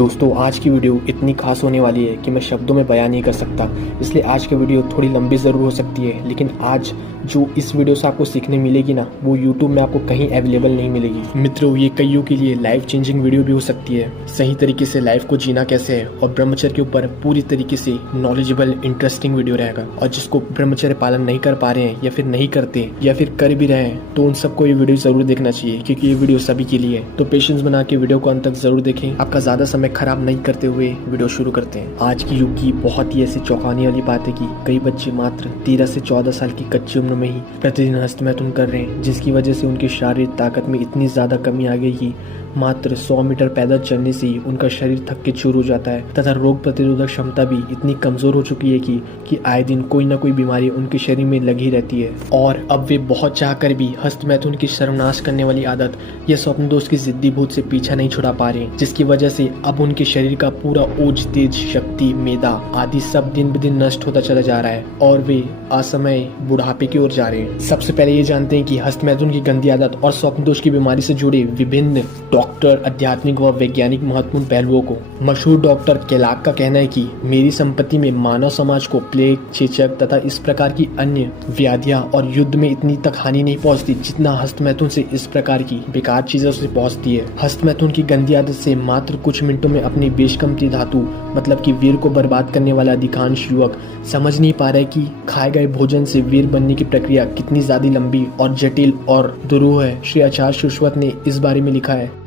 दोस्तों आज की वीडियो इतनी खास होने वाली है कि मैं शब्दों में बयान नहीं कर सकता, इसलिए आज की वीडियो थोड़ी लंबी ज़रूर हो सकती है, लेकिन आज जो इस वीडियो से आपको सीखने मिलेगी ना, वो YouTube में आपको कहीं अवेलेबल नहीं मिलेगी। मित्रों, ये कईयों के लिए लाइफ चेंजिंग वीडियो भी हो सकती है। सही तरीके से लाइफ को जीना कैसे है और ब्रह्मचर्य के ऊपर पूरी तरीके से नॉलेजेबल इंटरेस्टिंग वीडियो रहेगा। और जिसको ब्रह्मचर्य पालन नहीं कर पा रहे हैं या फिर नहीं करते या फिर कर भी रहे हैं, तो उन सबको ये वीडियो जरूर देखना चाहिए, क्योंकि ये वीडियो सभी के लिए है। तो पेशेंस बना के वीडियो को अंत तक जरूर देखें। आपका ज्यादा समय खराब नहीं करते हुए वीडियो शुरू करते हैं। आज की युग की बहुत ही ऐसी चौंकाने वाली बात है कि कई बच्चे मात्र 13 से 14 साल की कच्ची उम्र में ही प्रतिदिन हस्तमैथुन कर रहे हैं, जिसकी वजह से उनकी शारीरिक ताकत में इतनी ज्यादा कमी आ गई कि मात्र 100 मीटर पैदल चलने से ही उनका शरीर थक के चूर हो जाता है तथा रोग प्रतिरोधक क्षमता भी इतनी कमजोर हो चुकी है कि आए दिन कोई ना कोई बीमारी उनके शरीर में लगी रहती है। और अब वे बहुत चाहकर भी हस्तमैथुन की सर्वनाश करने वाली आदत या स्वप्न दोष की जिद्दी भूत से पीछा नहीं छुड़ा पा रहे, जिसकी वजह से अब उनके शरीर का पूरा ओज, तेज, शक्ति, मेदा आदि सब दिन ब दिन नष्ट होता चला जा रहा है और वे असमय बुढ़ापे की ओर जा रहे हैं। सबसे पहले ये जानते हैं कि हस्तमैथुन की गंदी आदत और स्वप्न दोष की बीमारी से जुड़े विभिन्न डॉक्टर, आध्यात्मिक व वैज्ञानिक महत्वपूर्ण पहलुओं को। मशहूर डॉक्टर केलाक का कहना है कि मेरी संपत्ति में मानव समाज को प्लेग, चेचक तथा इस प्रकार की अन्य व्याधियां और युद्ध में इतनी तक हानि नहीं पहुंचती जितना हस्तमैथुन से इस प्रकार की बेकार चीजों से पहुंचती है। हस्तमैथुन की गंदी आदत से मात्र कुछ मिनटों में अपनी बेशकीमती धातु मतलब कि वीर को बर्बाद करने वाला अधिकांश युवक समझ नहीं पा रहे कि खाए गए भोजन से वीर बनने की प्रक्रिया कितनी ज्यादा लंबी और जटिल और दुरूह है। श्री आचार्य सुश्रुत ने इस बारे में लिखा है,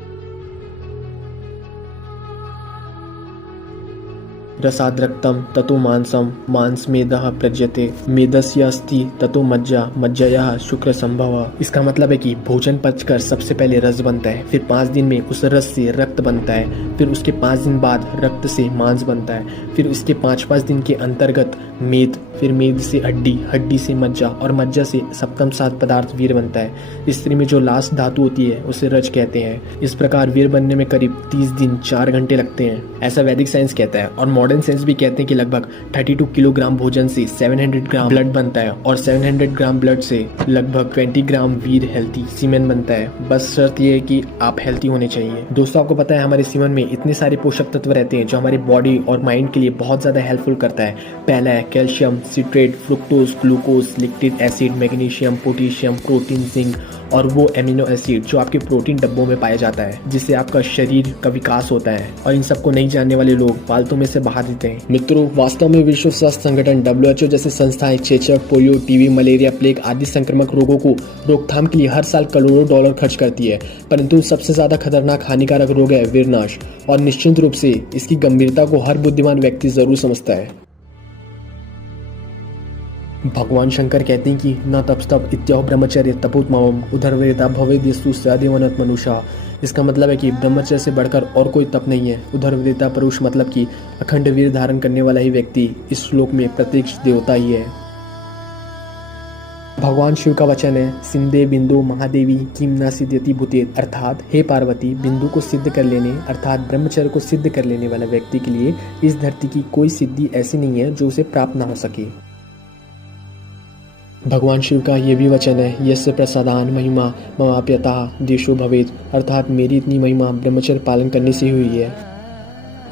रसाद्रक्तम ततो मांसम मांस मेदः प्रज्यते मेदस्य अस्ति ततो मज्जा मज्जया शुक्र संभव। इसका मतलब है कि भोजन पचकर सबसे पहले रस बनता है, फिर 5 दिन में उस रस से रक्त बनता है, फिर उसके 5 दिन बाद रक्त से मांस बनता है, फिर उसके 5 दिन के अंतर्गत मेद, फिर मेद से हड्डी, हड्डी से मज्जा और मज्जा से सप्तम सात पदार्थ वीर बनता है। स्त्री में जो लास्ट धातु होती है उसे रज कहते हैं। इस प्रकार वीर बनने में करीब 30 दिन 4 घंटे लगते हैं, ऐसा वैदिक साइंस कहता है। और मॉडर्न साइंस भी कहते हैं कि लगभग 32 किलोग्राम भोजन से 700 ग्राम ब्लड बनता है और 700 ग्राम ब्लड से लगभग 20 ग्राम वीर हेल्थी सीमेन बनता है। बस शर्त यह है कि आप हेल्थी होने चाहिए। दोस्तों, आपको पता है हमारे सीमेन में इतने सारे पोषक तत्व रहते हैं जो हमारी बॉडी और माइंड के लिए बहुत ज्यादा हेल्पफुल करता है। पहला है calcium, citrate, fructose, glucose, lactic acid, magnesium, potassium, protein, zinc और वो एमिनो एसिड जो आपके प्रोटीन डब्बों में पाया जाता है, जिससे आपका शरीर का विकास होता है। और इन सबको नहीं जानने वाले लोग फालतू में से बहा देते हैं। मित्रों, वास्तव में विश्व स्वास्थ्य संगठन WHO जैसे संस्थाएं चेचक, पोलियो, टीबी, मलेरिया, प्लेग आदि संक्रामक रोगों को रोकथाम के लिए हर साल करोड़ों डॉलर खर्च करती है, परंतु सबसे ज्यादा खतरनाक हानिकारक रोग है वीरनाश। और निश्चित रूप से इसकी गंभीरता को हर बुद्धिमान व्यक्ति जरूर समझता है। भगवान शंकर कहते हैं कि न तपस्तप इत्याह ब्रह्मचर्य तपोत्मम उधर्वेदा भवेद्यस्तु सदैवनत मनुषा। इसका मतलब है कि ब्रह्मचर्य से बढ़कर और कोई तप नहीं है। उधर्वेदा पुरुष मतलब कि अखंड वीर धारण करने वाला ही व्यक्ति इस श्लोक में प्रत्यक्ष देवता ही है। भगवान शिव का वचन है, सिंधे बिंदु महादेवी किम न सिद्ध्यति भूतेत, अर्थात हे पार्वती, बिंदु को सिद्ध कर लेने अर्थात ब्रह्मचर्य को सिद्ध कर लेने वाले व्यक्ति के लिए इस धरती की कोई सिद्धि ऐसी नहीं है जो उसे प्राप्त न हो सके। भगवान शिव का ये भी वचन है, यस्य प्रसादान महिमा ममाप्यतः देशो भवेत्, अर्थात मेरी इतनी महिमा ब्रह्मचर्य पालन करने से हुई है।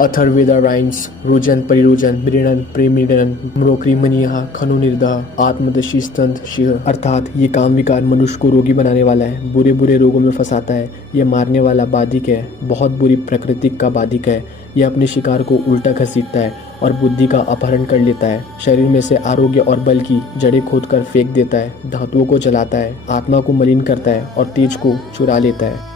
अथर्ववेदा राइम्स रुजन परिरुजन मृणन प्रेमिणन म्रोक्रीमनियः खनु निर्दः आत्मदशी स्तंध शिह, अर्थात ये काम विकार मनुष्य को रोगी बनाने वाला है, बुरे बुरे रोगों में फंसाता है, यह मारने वाला बाधिक है, बहुत बुरी प्रकृति का बाधिक है, यह अपने शिकार को उल्टा घसीटता है और बुद्धि का अपहरण कर लेता है, शरीर में से आरोग्य और बल की जड़ें खोदकर फेंक देता है, धातुओं को जलाता है, आत्मा को मलिन करता है और तेज को चुरा लेता है।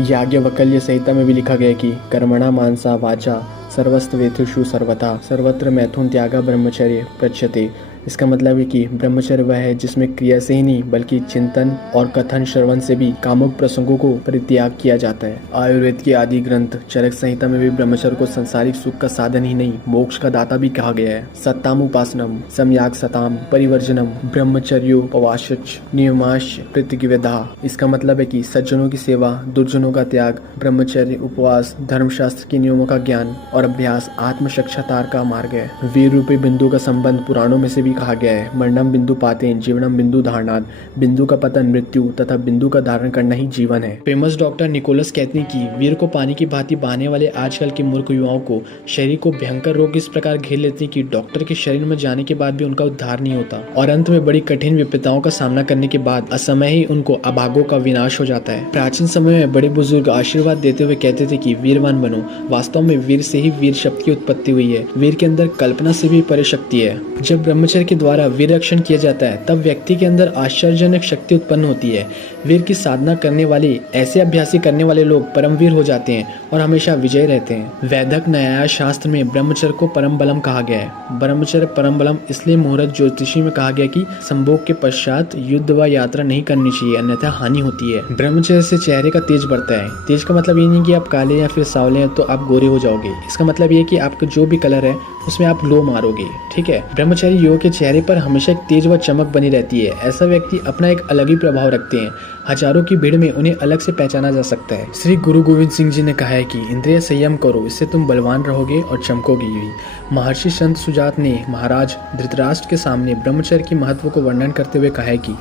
याज्ञवल्क्य संहिता में भी लिखा गया कि कर्मणा मानसा वाचा सर्वस्वेथुषु सर्वथा सर्वत्र मैथुन त्यागा ब्रह्मचर्य प्रच्यते। इसका मतलब है कि ब्रह्मचर्य वह है जिसमें क्रिया से ही नहीं बल्कि चिंतन और कथन श्रवण से भी कामुक प्रसंगों को परित्याग किया जाता है। आयुर्वेद के आदि ग्रंथ चरक संहिता में भी ब्रह्मचर्य को संसारिक सुख का साधन ही नहीं मोक्ष का दाता भी कहा गया है। सत्ताम उपासनम सम्याग सताम परिवर्जनम ब्रह्मचर्योपवासच नियमाश प्रतिविधा। इसका मतलब है कि सज्जनों की सेवा, दुर्जनों का त्याग, ब्रह्मचर्य, उपवास, धर्मशास्त्र के नियमों का ज्ञान और अभ्यास आत्म साक्षात्कार का मार्ग है। वीर रूपी बिंदु का संबंध पुराणों में से भी भी कहा गया है, मरणम बिंदु पातेन जीवनम बिंदु धारणात, बिंदु का पतन मृत्यु तथा बिंदु का धारण करना ही जीवन है। फेमस डॉक्टर निकोलस कहते हैं कि वीर को पानी की भांति बहाने वाले आजकल के मूर्ख युवाओं को शरीर को भयंकर रोग इस प्रकार घेर लेते हैं कि डॉक्टर के शरीर में जाने के बाद भी उनका उद्धार नहीं होता और अंत में बड़ी कठिन विपदाओं का सामना करने के बाद असमय ही उनको अभागों का विनाश हो जाता है। प्राचीन समय में बड़े बुजुर्ग आशीर्वाद देते हुए कहते थे कि वीरवान बनो। वास्तव में वीर से ही वीर शब्द की उत्पत्ति हुई है। वीर के अंदर कल्पना से भी परे शक्ति है। जब ब्रह्मचर्य के द्वारा वीर रक्षण किया जाता है तब व्यक्ति के अंदर आश्चर्यजनक शक्ति उत्पन्न होती है। वीर की साधना करने वाले ऐसे अभ्यासी करने वाले लोग परमवीर हो जाते हैं और हमेशा विजय रहते हैं। वैदिक न्याय शास्त्र में ब्रह्मचर्य को परम बलम कहा गया है। ब्रह्मचर्य परम बलम इसलिए मुहूर्त ज्योतिषी में कहा गया कि संभोग के पश्चात युद्ध व यात्रा नहीं करनी चाहिए, अन्यथा हानि होती है। ब्रह्मचर्य से चेहरे का तेज बढ़ता है। तेज का मतलब ये नहीं कि आप काले या फिर सांवले हैं तो आप गोरे हो जाओगे। इसका मतलब ये कि आपका जो भी कलर है उसमें आप ग्लो मारोगे, ठीक है। ब्रह्मचारी युवक के चेहरे पर हमेशा एक तेज व चमक बनी रहती है। ऐसा व्यक्ति अपना एक अलग ही प्रभाव रखते हैं। हजारों की भीड़ में उन्हें अलग से पहचाना जा सकता है। श्री गुरु गोविंद सिंह जी ने कहा है कि इंद्रिय संयम करो, इससे तुम बलवान रहोगे और चमकोगे भी। महर्षि संत सुजात ने महाराज धृतराष्ट्र के सामने ब्रह्मचर्य के महत्व को वर्णन करते हुए कहा है कि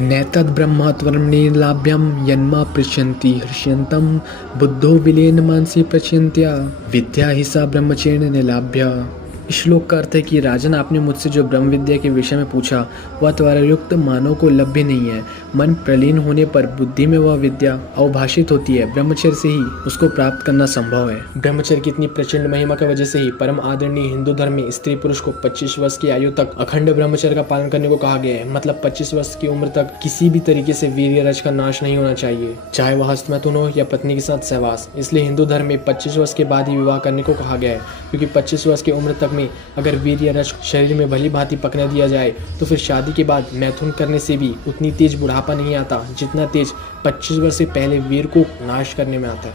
नैतद् ब्रह्मत्वनिर्लाभ्यं यन्मा पृच्छन्ति हृष्यन्तं बुद्धो विलेन मानसी प्रचिन्त्या विद्या ही सा ब्रह्मचर्य निलाभ्य। इस श्लोक का अर्थ है कि राजन, आपने मुझसे जो ब्रह्म विद्या के विषय में पूछा वह त्वरायुक्त मानव को लभ्य नहीं है। मन प्रलीन होने पर बुद्धि में वह विद्या अवभाषित होती है। ब्रह्मचर्य से ही उसको प्राप्त करना संभव है। ब्रह्मचर्य की इतनी प्रचंड महिमा की वजह से ही परम आदरणीय हिंदू धर्म में स्त्री पुरुष को 25 वर्ष की आयु तक अखंड ब्रह्मचर्य का पालन करने को कहा गया है। मतलब 25 वर्ष की उम्र तक किसी भी तरीके से वीर्य रज का नाश नहीं होना चाहिए, चाहे वह हस्तमैथुन हो या पत्नी के साथ सहवास। इसलिए हिंदू धर्म में 25 वर्ष के बाद ही विवाह करने को कहा गया है, क्योंकि 25 वर्ष की उम्र तक में अगर वीर्य रज शरीर में भली भांति पकने दिया जाए तो फिर शादी के बाद मैथुन करने से भी उतनी तेज बुढ़ापा नहीं आता जितना तेज 25 वर्ष से पहले वीर को नाश करने में आता है।